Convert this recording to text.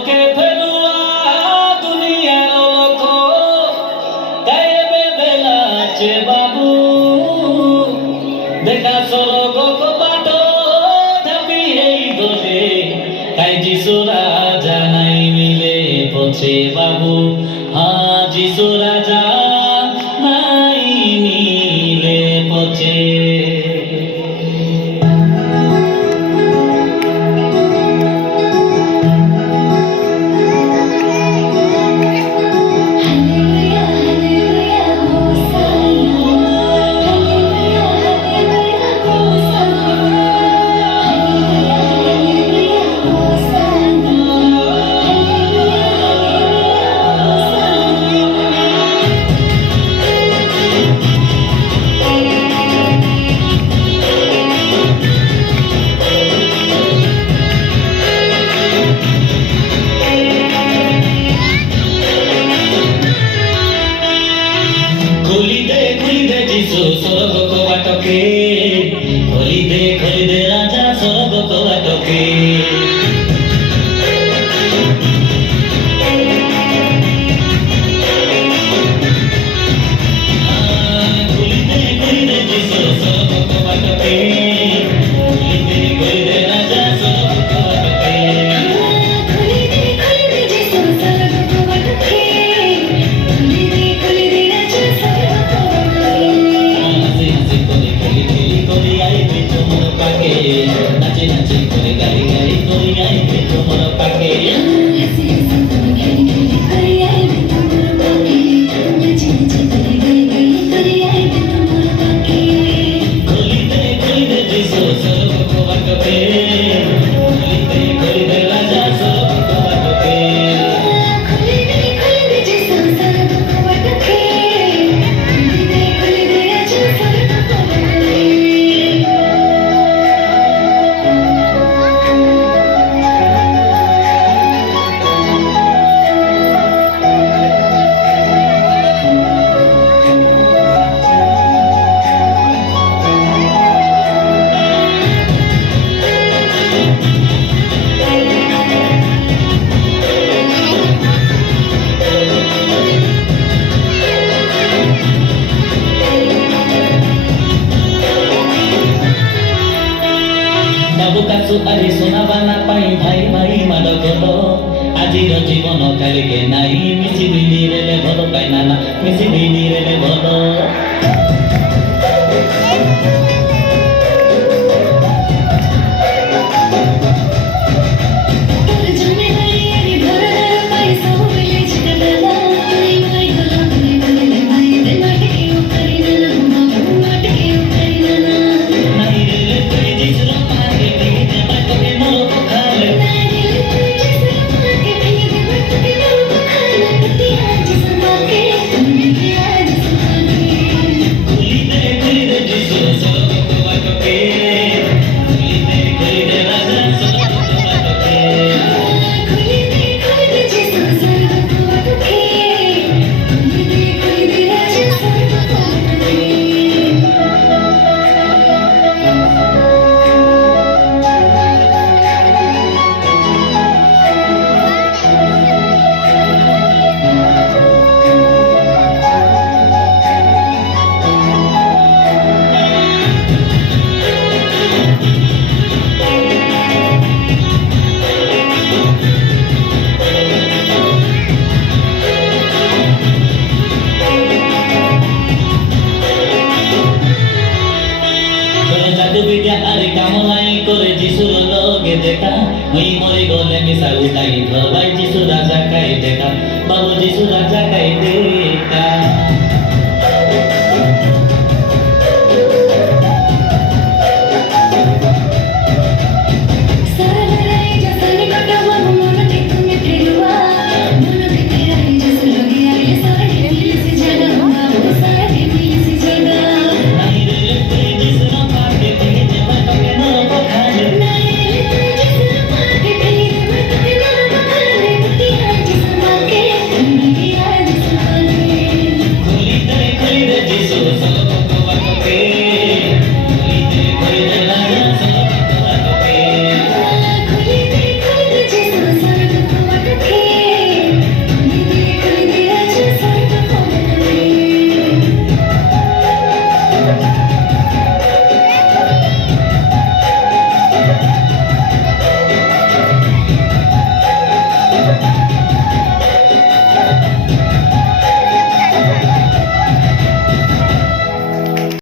চোখে ফেলুয়া দুনিয়ার লোক গায়ে বেঁধে নাচে বাবু দেখা স্বর্গ কপাট ধাপি এই দলে তাই যিশুরা জানাই মিলে পছে বাবু যিশুরা জানাই মিলে পছে স্বর্গ কবাটকে খোলি দে রাজা স্বর্গ কবাটকে খুলি দে যিশু স্বর্গ কবাটকে খুলি দে রাজা স্বর্গ কবাটকে খুলি দে যিশু স্বর্গ কবাটকে খুলি দে রাজা স্বর্গ নাচে নাচে করে গালি গালি করে আইবে তোমার পাকে খুলি দে যিশু স্বর্গ কবাটকে খুলি দে রাজা স্বর্গ কবাটকে খুলি দে যিশু স্বর্গ কবাটকে খুলি দে রাজা স্বর্গ কবাটকে বাবু কাছু আଜି ଶୁଣାବା ନା ପାଇଁ ଭାଇ ଭାଇ ମାଡ଼ ଗଲ ଆଜିର ଜୀବନ କାଲିକେ ନାହିଁ ମିଶି ଭିଡ଼ିରେ ଭଲ ପାଇନା ନା ମିଶି ଭିଡ଼ିରେ ଭଲ কামনাই করে যিশুর লগে দেখা ওই মরে গলে মিশা উঠাই ধরবাই যিশু রাজা খাই দেখা বাবু যিশু রাজা